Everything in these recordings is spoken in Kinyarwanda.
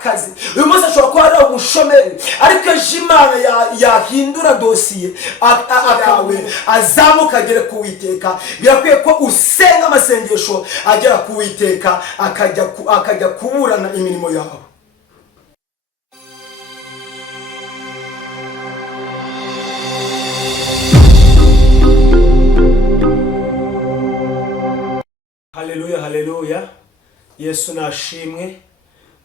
akazi, uyu munsi ashobora kuba ari umushomeri, ariko ejo Imana yahindura dosiye akawe azamuka agere ku Uwiteka. Birakwiye ko usenga amasengesho agera ku Uwiteka akajya kuburana imirimo yawe. Haleluya, haleluya. Yesu nashimwe.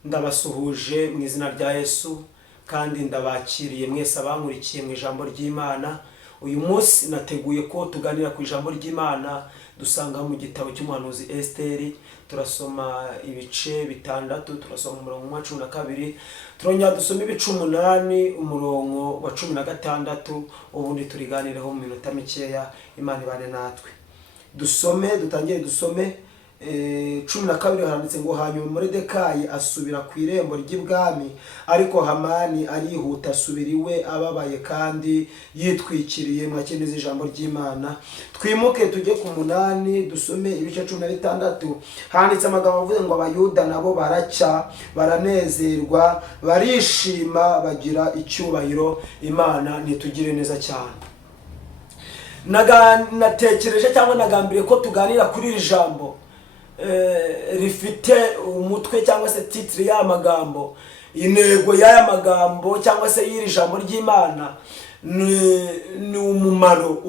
Ndabasuhuje mu izina rya Yesu kandi ndabakiriye mwese abankurikiye mu ijambo ry'Imana. Uyu munsi nateguye ko tuganira ku ijambo ry'Imana dusanga mu gitabo cy'umuhanuzi Esteri. Turasoma ibice 6, turasoma umurongo wa 12, turongera dusoma ibice 8 umurongo wa 16, ubundi turiganireho mu minota mikeya. Imana ibane natwe. Dutangire dusome 12 handitse ngo hanyuma Moridekayi asubira ku irembo ry'ibwami, ariko Hamani arihuta asubira iwe ababaye kandi yitwikiriye. Mwakinize ijambo ry'Imana. Twimuke tujye ku 8 dusome ibice 16. Handitse amagambo avuze ngo Abayuda nabo baracya, baranezerwa, barishima, bagira icyubahiro. Imana nitugire neza cyane. Natekereje cyangwa nagambiriye ko tuganira kuri iri jambo rifite umutwe cyangwa se titre y'amagambo. Intego y'aya magambo cyangwa se y'iri jambo ry'Imana ni umumaro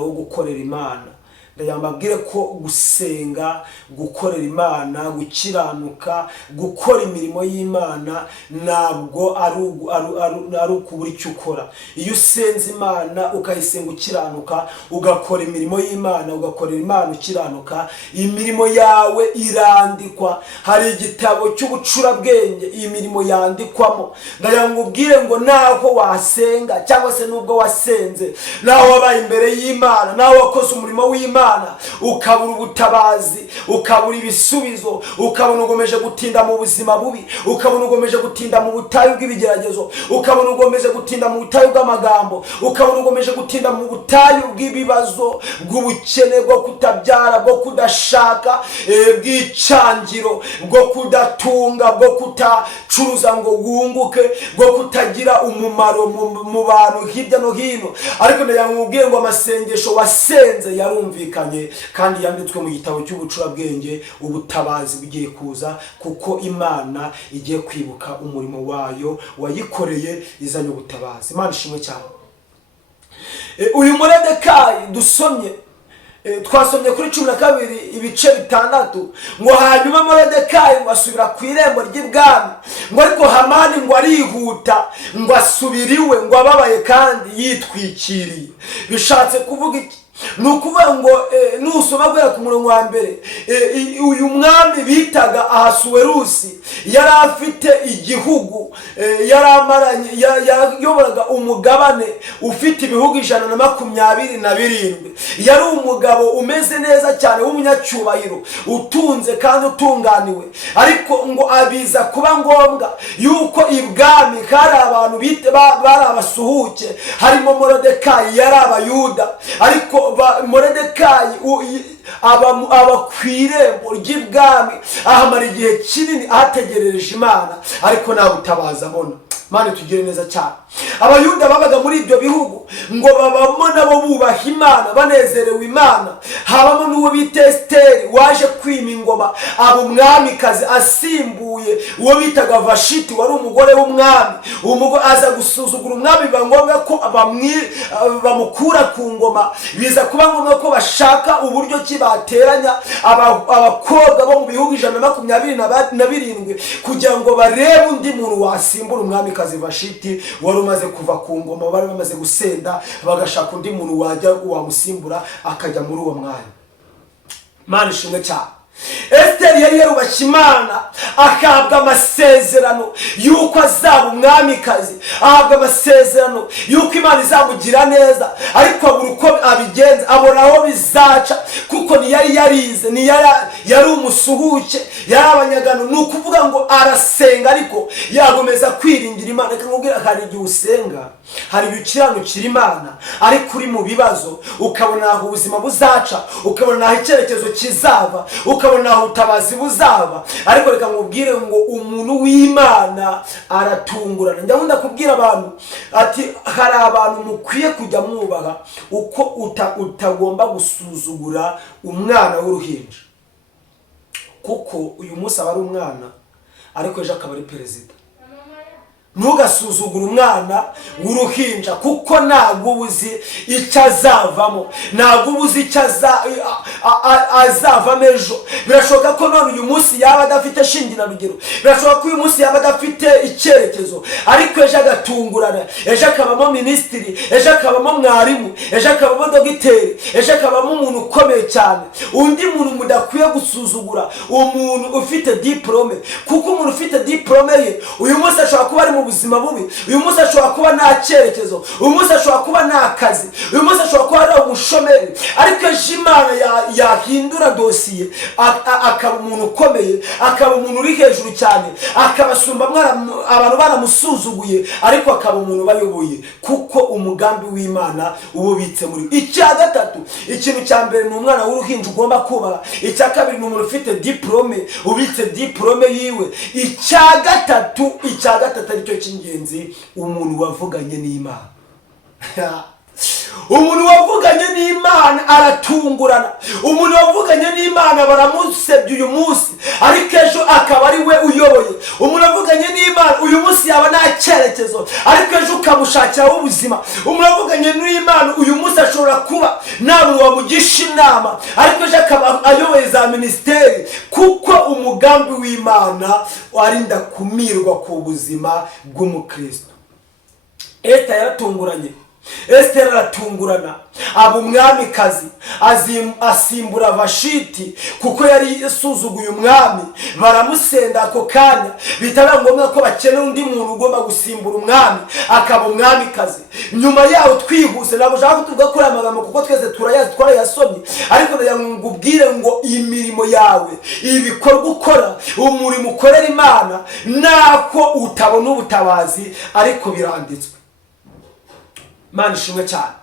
wo gukorera Imana. Ndayambabwire ko gusenga, gukorera Imana, gukiranuka, gukora imirimo y'Imana ntabwo ari ukubura icyo ukora. Iyo usenze Imana ukayisenga ukiranuka, ugakora imirimo y'Imana, ugakorera Imana ukiranuka, imirimo yawe irandikwa. Hari igitabo cy'ubucurabwenge iyi mirimo yandikwamo. Ndayambabwire ngo naho wasenga cyangwa se nubwo wasenze, naho wabaye imbere y'Imana, naho wakoze umurimo w'Imana ukabura ubutabazi, ukabura ibisubizo, ukabona ugomeje gutinda mu buzima bubi, ukabona ugomeje gutinda mu butayu bw'ibigeragezo, ukabona ugomeje gutinda mu butayu bw'amagambo, ukabona ugomeje gutinda mu butayu bw'ibibazo, bw'ubukene, bwo kutabyara, bwo kudashaka, bw'icangiro, bwo kudatunga, bwo kutacuruza ngo wunguke, bwo kutagira umumaro mu bantu hirya no hino. Ariko ndayamubwiye ngo amasengesho wasenze yarumvikanye kandi yanditswe mu gitabo cy'ubucurabwenge. Ubutabazi bugiye kuza kuko Imana igiye kwibuka umurimo wayo wayikoreye, izanye ubutabazi. Imana ishimwe cyane. Uyu Moridekayi dusomye, twasomye kuri 12 ibice 6 ngo hanyuma Moridekayi ngo asubira ku irembo ry'ibwami, ngo ariko Hamani ngo arihuta ngo asubira iwe ngo ababaye kandi yitwikiriye. Bishatse kuvuga iki? Nukuvuga ngo nusoma gwera ku murongo wa mbere, uyu mwami bitaga Ahasuwerusi yari afite igihugu, yaramaranye, yayoboraga umugabane ufite ibihugu 127. Yari umugabo umeze neza cyane w'umunyacyubahiro, utunze kandi utunganiwe. Ariko ngo abiza kuba ngombwa yuko ibwami hari abantu bari abasuhuke, harimo Moridekayi yari Abayuda. Ariko Moridekayi aba ku irembo ry'ibwami, ahamara igihe kinini ahategerereje Imana, ariko nta butabazi abona. Imana tugire neza cyane. Abayuda babaga muri ibyo bihugu ngo babamo nabo bubaha Imana, banezerewe Imana. Habamo n'uwo bita Esteri waje kwima ingoma, abo umwamikazi asimbuye uwo bitaga Vashiti wari umugore w'umwami. Umugore aza gusuzugura umwami, biba ngombwa ko bamukura ku ngoma. Biza kuba ngombwa ko bashaka uburyo ki bateranya abakobwa bo mu bihugu 127 kugira ngo barebe undi muntu wasimbura umwamikazi Vashiti wari umaze kuva ku ngoma. Bari bamaze gusenda, bagashaka undi muntu wamusimbura akajya muri uwo mwanya. Imana ishimwe cyane. Esteri yari yarubashye Imana, akahabwa amasezerano yuko azaba umwamikazi, ahabwa amasezerano yuko Imana izamugira neza. Ariko abura uko abigenza, abona aho bizaca, kuko ntiyari yarize, yari umusuhuke, yari abanyagano. Ni ukuvuga ngo arasenga ariko yagomeza kwiringira Imana. Kamubwira hari igihe usenga, hari ibikiranukira Imana, ariko uri mu bibazo, ukabona aho ubuzima buzaca, ukabona aho icyerekezo kizava, ukabona aho ubutabazi buzaba. Ariko reka nkubwire ngo umuntu w'Imana aratungurana. Ndakunda kubwira abantu ati hari abantu mukwiye kujya mwubaha uko utagomba gusuzugura umwana w'uruhinja, kuko uyu munsi aba ari umwana ariko ejo akaba ari perezida. Ntugasuzugura umwana w'uruhinja kuko ntabwo ubuzi icyo azavamo, ntabwo ubuzi icyo azavamo ejo. Birashoboka ko none uyu munsi yaba adafite shingirarugero, birashoboka ko uyu munsi yaba adafite icyerekezo, ariko ejo agatungurana. Ejo akabamo minisitiri, ejo akabamo mwarimu, ejo akabamo dogiteri, ejo akabamo umuntu ukomeye cyane. Undi muntu mudakwiye gusuzugura umuntu ufite diplome, kuko umuntu ufite diplome ye uyu munsi ashobora kuba ari mu ubuzima bubi, uyu munsi ashobora kuba nta cyerekezo, uyu munsi ashobora kuba nta kazi, uyu munsi ashobora kuba ari umushomeri, ariko ejo Imana yahindura dosiye akaba umuntu ukomeye, akaba umuntu uri hejuru cyane, akabasumba abantu baramusuzuguye, ariko akaba umuntu bayoboye, kuko umugambi w'Imana ububitse muri. Icya gatatu, ikintu cya mbere ni umwana w'uruhinja ugomba kubaha. Icya kabiri ni umuntu ufite diplome, ubitse diplome yiwe. Icya gatatu aricyo cy'ingenzi, umuntu wavuganye n'Imana. Umuntu wavuganye n'Imana aratungurana. Umuntu wavuganye n'Imana baramusebye uyu munsi, ariko ejo akaba ari we uyoboye. Umuntu wavuganye n'Imana uyu munsi yaba nta cyerekezo, ariko ejo ukamushakiraho ubuzima. Umuntu wavuganye n'Imana uyu munsi ashobora kuba nta muntu wamugisha inama, ariko ejo akaba ayoboye za minisiteri, kuko umugambi w'Imana warinda kumirwa ku buzima bw'umukristo. Esther yaratunguranye. Esther aratungurana, aba umwamikazi, asimbura Vashiti kuko yari yasuzuguye umwami. Baramusenda ako kanya, bitaba ngombwa ko bakenera undi muntu ugomba gusimbura umwami akaba umwamikazi. Nyuma yaho twihuse, ntabwo ushaka kutuvuga kuri aya magambo kuko twese twarayasomye, ariko ndakubwire ngo imirimo yawe, ibikorwa ukora, umurimo ukorera Imana, nako utabona ubutabazi, ariko biranditswe. Imana ishimwe cyane.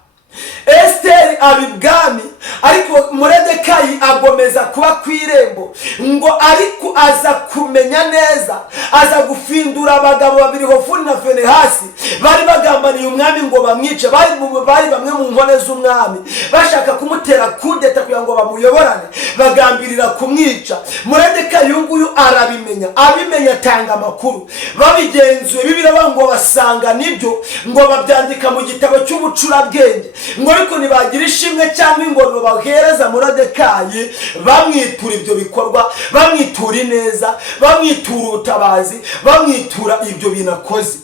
Esther abibwami, ariko Moridekayi agomeza kuba ku irembo, ngo ariko aza kumenya neza, aza gufindura abagabo babiri, Hofuni na Finehasi, bari bagambaniye umwami ngo bamwice. Bari bamwe mu nkone z'umwami, bashaka kumutera kudeta kugira ngo bamuyoborane, bagambirira kumwica. Moridekayi uyu nguyu arabimenya, abimenya atanga amakuru. Babigenzuye Bibiliya ngo basanga nibyo, ngo babyandika mu gitabo cy'ubucurabwenge, ngo ariko ntibagira ishimwe cyangwa ingororano bahereza Moridekayi, bamwitura ibyo bikorwa, bamwitura ineza, bamwitura ubutabazi, bamwitura ibyo binakoze.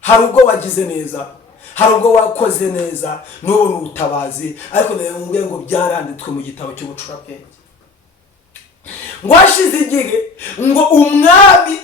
Hari ubwo wagize neza, hari ubwo wakoze neza n'ubona ubutabazi, ariko ndabona ngo byaranditswe mu gitabo cy'ubucurabwenge. Ngo hashize igihe, ngo umwami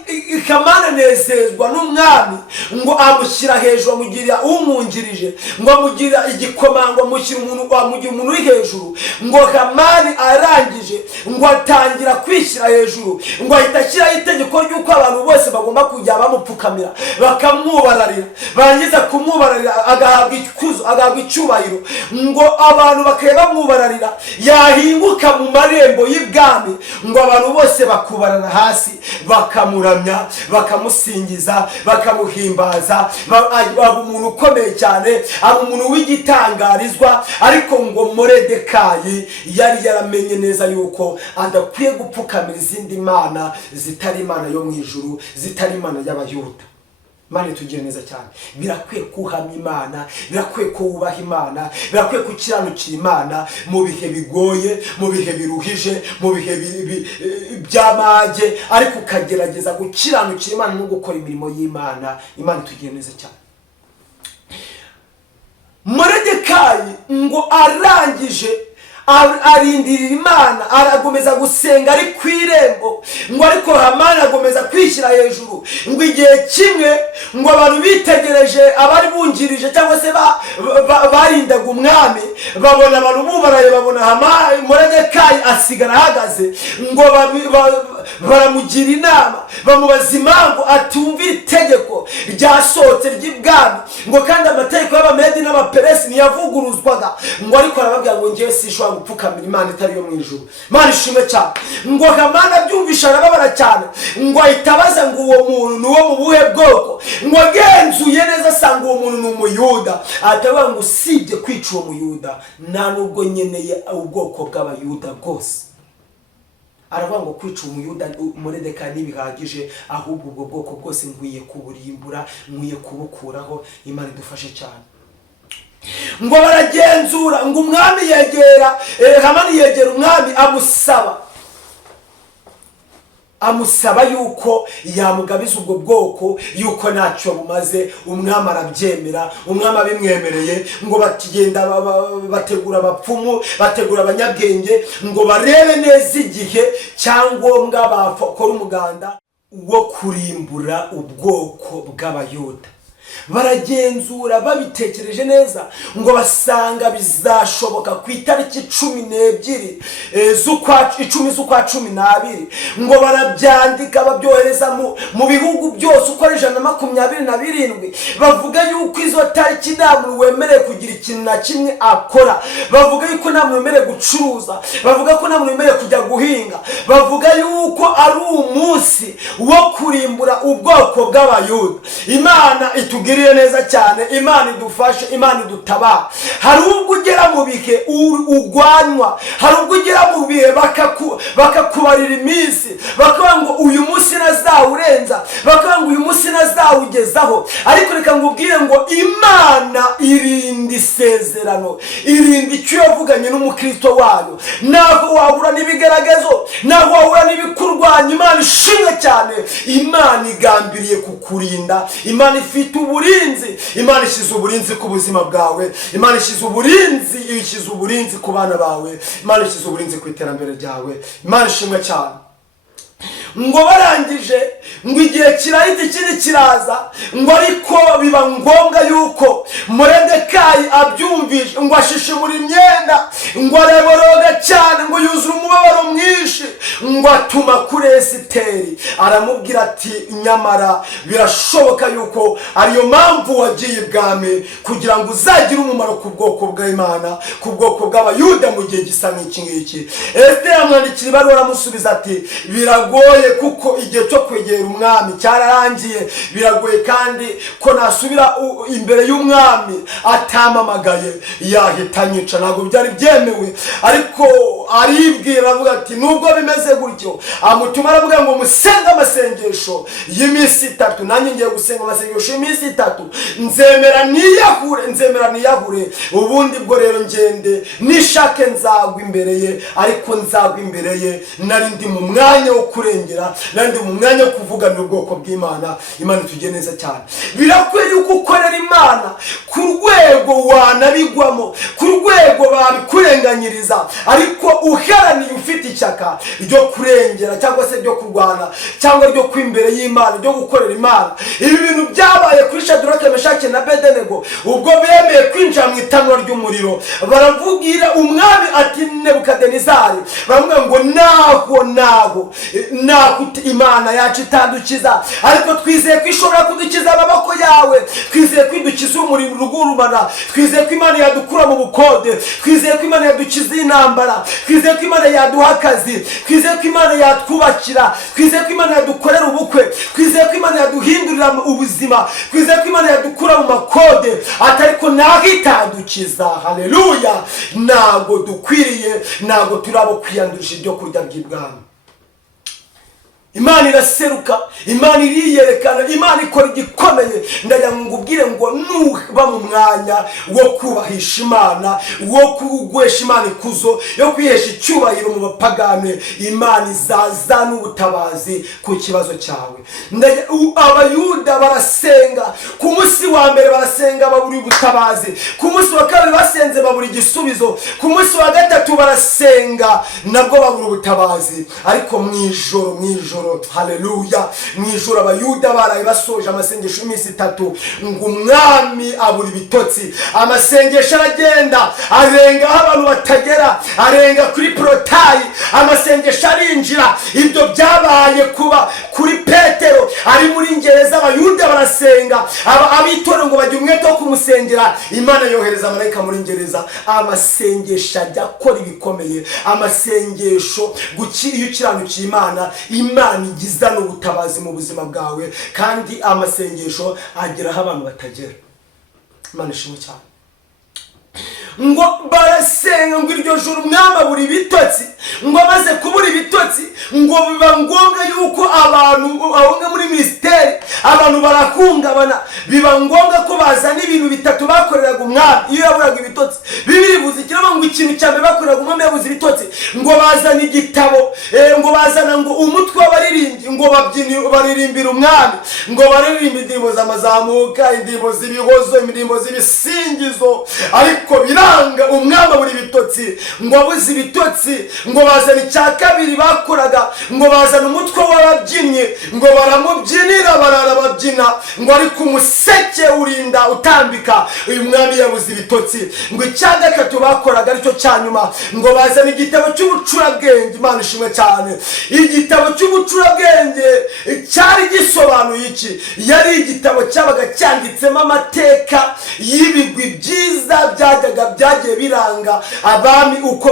Kamana anezezwa n'umwami, ngo amushyira hejuru, amugirira umwungirije, ngo amugira igikomangoma, amushyira umuntu uri hejuru. Ngo Kamani arangije, ngo atangira kwishyira hejuru, ngo ahita ashyiraho itegeko ry'uko abantu bose bagomba kujya bamupfukamira bakamwubararira. Barangiza kumwubararira agahabwa ikuzo, agahabwa icyubahiro, ngo abantu bakaba bamwubararira. Yahinguka mu marembo y'ibwami, ngo abantu bose bakubarana hasi, bakamuramya, bakamusingiza, bakamuhimbaza. Aba umuntu ukomeye cyane, aba umuntu w'igitangarizwa. Ariko ngo Moridekayi yari yaramenye neza yuko adakwiye gupfukamira izindi mana zitari Imana yo mu ijuru, zitari Imana y'Abayuda. Mane tugire neza cyane. Birakwiye kuhamya Imana, birakwiye ko wubaha Imana, birakwiye kukiranukira Imana mu bihe bigoye, mu bihe biruhije, mu bihe by'amage, ariko ukagerageza gukiranukira Imana no gukora imirimo y'Imana. Imana tugire neza cyane. Moridekayi ngo arangije arindirira Imana, aragomeza gusenga ari ku irembo. Ngo ariko Hamani agomeza kwishyira hejuru. Ngo igihe kimwe ngo abantu bitegereje abari bungirije cyangwa se barindaga umwami, babona abantu bubaraye, babona Moridekayi asigara ahagaze, ngo baramugira inama, bamubaza impamvu atumvira itegeko ryasohotse ry'ibwami, ngo kandi amategeko y'Abamedi n'Abaperesi ntiyavuguruzwaga, ngo ariko arababwira ngo ngewe sinshobora gupfukamira Imana itari yo mu ijuru. Imana ishimwe cyane. Ngo Hamani abyumvisha arababara cyane, ngo ahita abaza ngo uwo muntu ni uwo mu buhe bwoko, ngo agenzuye neza asanga uwo muntu ni Umuyuda. Atavuga ngo usibye kwica uwo Muyuda nta nubwo nyeneye ubwoko bw'Abayuda bwose. Aravuga ngo kwica Umuyuda Moridekayi ntibihagije, ahubwo ubwo bwoko bwose nkwiye kuburimbura, nkwiye kubukuraho. Imana idufashe cyane. Ngo baragenzura, ngo umwami yegera Hamani yegera umwami amusaba yuko yamugabiza ubwo bwoko, yuko ntacyo bumaze. Umwami arabyemera. Umwami abimwemereye, ngo bakigenda bategura abapfumu, bategura abanyabwenge, ngo barebe neza igihe cyangombwa bakora umuganda wo kurimbura ubwoko bw'Abayuda. Baragenzura babitekereje neza, ngo basanga bizashoboka ku itariki 12 z'ukwa 12, ngo barabyandika babyohereza mu bihugu byose uko ari 127. bavuga yuko izo tariki nta muntu wemerewe kugira ikintu na kimwe akora, bavuga yuko nta muntu wemerewe gucuruza, bavuga ko nta muntu wemerewe kujya guhinga, bavuga yuko ari umunsi wo kurimbura ubwoko bw'Abayuda. Imana itugirire neza cyane, Imana idufashe, Imana idutabara. Hari ubwo ugera mu bihe ugwanywa, hari ubwo ugera mu bihe bakakubarira iminsi, bakavuga ngo uyu munsi nazawurenza, bakavuga ngo uyu munsi nazawugezaho. Ariko reka ngubwire ngo Imana irinda isezerano, irinda icyo yavuganye n'umukristo wayo. Ntabwo wahura n'ibigeragezo, ntabwo wahura n'ibikurwanya. Imana ishimwe cyane. Imana igambiriye kukurinda. Imana ifite uburinzi. Imana ishyize uburinzi ku buzima bwawe. Imana ishyize uburinzi ku bana bawe. Imana ishyize uburinzi ku iterambere ryawe. Imana ishimwe cyane. Ngo barangije, ngo igihe kirahita ikindi kiraza, ngo ariko biba ngombwa yuko Moridekayi abyumvishe, ngo ashishimura imyenda, ngo areboroga cyane, ngo yuzura umubabaro mwinshi, ngo atuma kuri Esiteri aramubwira ati nyamara birashoboka yuko ariyo mpamvu wagiye ibwami, kugira ngo uzagire umumaro ku bwoko bw'Imana, ku bwoko bw'Abayuda mu gihe gisa n'iki ngiki. Esiteri amwandikira ibaruwa aramusubiza ati biragoye kuko igihe cyo kwegera umwami cyararangiye, biragoye kandi ko nasubira imbere y'umwami atamamagaye yahita nyica, ntabwo byari byemewe. Ariko aribwira avuga ati nubwo bimeze gutyo, amutuma aravuga ngo musenge amasengesho y'iminsi 3. nanjye ngiye gusenga amasengesho y'iminsi 3, nzemera niyahure, ubundi bwo rero ngende nishake nzagwa imbere ye. Ariko nzagwa imbere ye nari ndi mu mwanya wo kurengera, nandi mu mwanya wo kuvuganira ubwoko bw'Imana. Imana itugire neza cyane. Birakwiye yuko ukorera Imana ku rwego wanabigwamo, ku rwego babikurenganyiriza, ariko uharaniye ufite ishyaka ryo kurengera cyangwa se ryo kurwana cyangwa ryo kwimbere y'Imana, ryo gukorera Imana. Ibi bintu byabaye kuri Shadraka, Meshaki na Abedenego ubwo bemeye kwinjira mu itanura ry'umuriro. Baravugira umwami ati Nebukadinezari, baravuga ngo naho Imana yacu itadukiza, ariko twizeye ko ishobora kudukiza amaboko yawe, twizeye ko idukiza umuriro urugurumana, twizeye ko Imana yadukura mu bukode, twizeye ko Imana yadukiza intambara, twizeye ko Imana yaduha akazi, twizeye ko Imana yatwubakira, twizeye ko Imana yadukorera ubukwe, twizeye ko Imana yaduhindurira ubuzima, twizeye ko Imana yadukura mu makode. Atariko ntabwo itadukiza. Haleluya. Ntabwo dukwiriye, ntabwo turabo kwiyandurisha ibyo kurya by'ibwami. Imana iraseruka, Imana iriyerekana, Imana ikora igikomeye. Ndagira ngo ngubwire ngo nuba mu mwanya wo kubahisha Imana, wo kugwesha Imana ikuzo, yo kwihesha icyubahiro mu bapagane, Imana izaza n'ubutabazi ku kibazo cyawe. Abayuda barasenga, ku munsi wa mbere barasenga baburi ubutabazi, ku munsi wa kabiri basenze baburi igisubizo, ku munsi wa gatatu barasenga nabwo baburi ubutabazi. Ariko mwijoro ijoro. Haleluya. Mu ijoro abayuda baraye basoje amasengesho y'iminsi 3 ngo umwami abura ibitotsi. Amasengesho aragenda arenga aho abantu batagera, arenga kuri porotayi, amasengesho arinjira. Ibyo byabaye kuba kuri Petero ari muri ngereza, abayuda barasenga, abitora ngo bajye umwete wo kumusengera. Imana yohereza marayika muri ngereza. Amasengesho ajya akora ibikomeye. Amasengesho iyo ukiranukiye Imana, Imana igiza n'ubutabazi mu buzima bwawe, kandi amasengesho agera aho abantu batagera. Imana ishimwe cyane. Ngo barasenga ngo iryo joro umwami abura ibitotsi. Ngo amaze kubura ibitotsi, ngo biba ngombwa yuko abantu ahonga muri ministeri abantu barakungabana. Biba ngombwa ko bazana ibintu 3 bakoreraga umwami iyo yaburaga ibitotsi. Bibiri bivuze kiraba ngo ikintu cyane bakoreraga umwami yabuze ibitotsi, ngo bazana igitabo, ngo bazana ngo umutwe w'abaririmbyi, ngo baririmbira umwami, ngo baririmba indirimbo z'amazamuka, indirimbo z'ibihozo, indirimbo z'ibisingizo. Ariko biranga umwami abura ibitotsi. Ngo abuze ibitotsi, ngo bazana icya kabiri bakoraga, ngo bazana umutwe w'ababyinnyi, ngo baramubyinira barara babyina, ngo ariko umuseke urinda utambika. Uyu mwami yabuze ibitotsi. Ngo icya gatatu bakoraga aricyo cyanyuma, ngo bazana igitabo cy'ubucurabwenge. Imana ishimwe cyane. Igitabo cy'ubucurabwenge cyari gisobanuye iki? Yari igitabo cyabaga cyanditsemo amateka y'ibigwi byiza byagiye biranga abami uko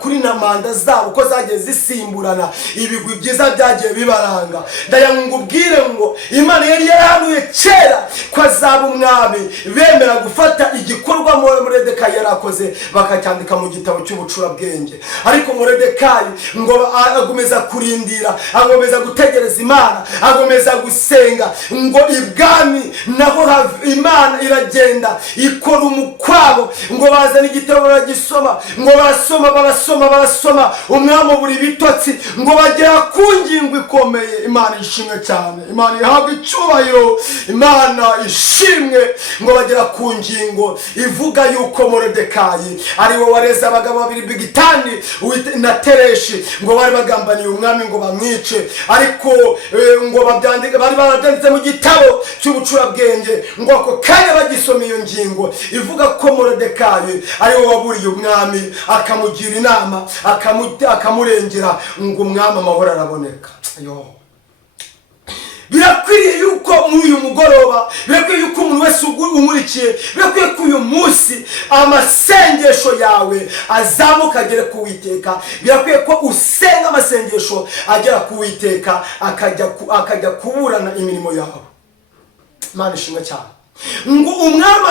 kuri na manda zabo uko zagiye zisimburana. Ibigwi byiza byagiye bibaranga. Ndayangubwire ngo Imana yari yarahanuye kera ko azaba umwami, bemera gufata igikorwa Moridekayi yarakoze bakacyandika mu gitabo cy'ubucurabwenge. Ariko Moridekayi ngo agomeza kurindira, agomeza gutegereza Imana, agomeza gusenga. Ngo ibwami naho Imana iragenda ikora umukwabo. Ngo bazana igitabo baragisoma, ngo barasoma umwami abura ibitotsi. Ngo bagera ku ngingo ikomeye. Imana ishimwe cyane. Imana ihabwa icyubahiro. Imana ishimwe. Ngo bagera ku ngingo ivuga yuko Moridekayi ari we wareze abagabo 2 Bigitani na Tereshi, ngo bari bagambaniye umwami ngo bamwice. Ariko ngo babyandika, bari barabyanditse mu gitabo cy'ubucurabwenge. Ngo ako kanya bagisoma iyo ngingo ivuga ko Moridekayi ari we waburiye umwami, akamugira inama, akamurengera. Ngo umwami amahoro araboneka. Birakwiriye yuko muri uyu mugoroba, birakwiriye yuko umuntu wese umurikiye, birakwiriye ko uyu munsi amasengesho yawe azamuka agere ku Uwiteka. Birakwiriye ko usenga amasengesho agera ku Uwiteka, akajya kuburana imirimo yawe. Imana ishimwe cyane. Ngo umwami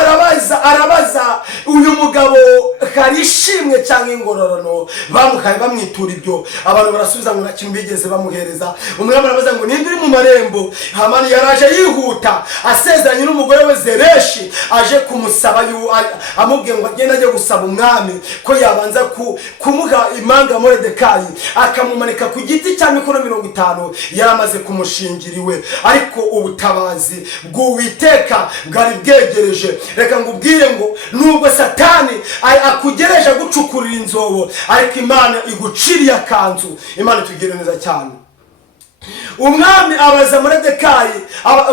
arabaza uyu mugabo karishimwe cyangwa ingororano bamuhaye bamwitura ibyo. Abantu barasubiza ngo nakintu bigeze bamuhereza. Umwami arabaza ngo ninde uri mu marembo? Hamani yaraje yihuta asezeranye n'umugore we Zereshi, aje kumusaba amubwiye ngo agende ajye gusaba umwami ko yabanza kumuha imanga Moridekayi, akamumanika ku giti cya mikoro 50 yaramaze kumushingira iwe. Ariko ubutabazi bw'Uwiteka bwari bwegereje. Reka ngubwire ngo nubwo Satani akugereje gucukurira inzobo, ariko Imana iguciriye akanzu. Imana tugire neza cyane. Umwami abaza Moridekayi,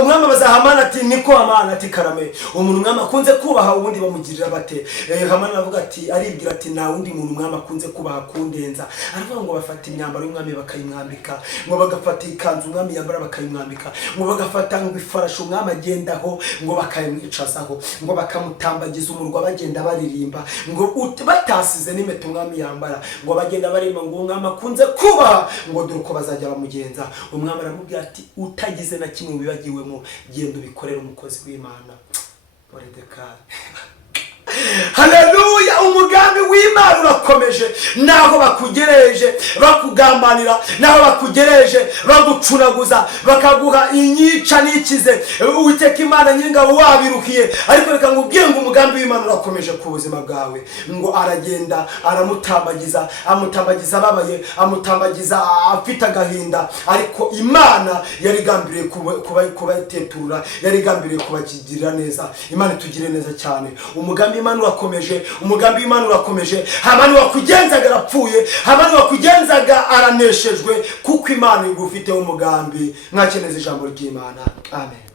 umwami abaza Hamani ati niko Hamani ati karame umuntu umwami akunze kubaha ubundi bamugirira bate? Hamani aravuga ati aribwira ati nta wundi muntu umwami akunze kubaha kundenza. Aravuga ngo bafata imyambaro y'umwami bakayimwambika, ngo bagafata ikanzu umwami yambara bakayimwambika, ngo bagafata ngo ifarashi umwami agendaho ngo bakayimwicazaho, ngo bakamutambagiza umurwa bagenda baririmba, ngo batasize n'impeta umwami yambara, ngo bagenda baririmba ngo umwami akunze kubaha, ngo dore uko bazajya bamugenza. Umwami aramubwira ati utagize na kimwe bibagiwemo, genda ubikorera umukozi w'Imana. Moridekayi. Haleluya. Umugambi w'Imana urakomeje. Naho bakugereje bakugambanira, naho bakugereje bagucunaguza, bakaguha inyica n'ikize, Uwiteka Imana nyingabo wabirukiye. Ariko reka ngubwiye ngo umugambi w'Imana urakomeje ku buzima bwawe. Ngo aragenda aramutambagiza, amutambagiza ababaye, amutambagiza afite agahinda. Ariko Imana yari gambiriye kubateturura, yari gambiriye kubakigirira neza. Imana tugire neza cyane. Umugambi w'Imana urakomeje, umugambi w'Imana urakomeje. Hamani wakugenzaga arapfuye, Hamani wakugenzaga araneshejwe, kuko Imana igufiteho umugambi. Mwakeneza ijambo ry'Imana. Amen.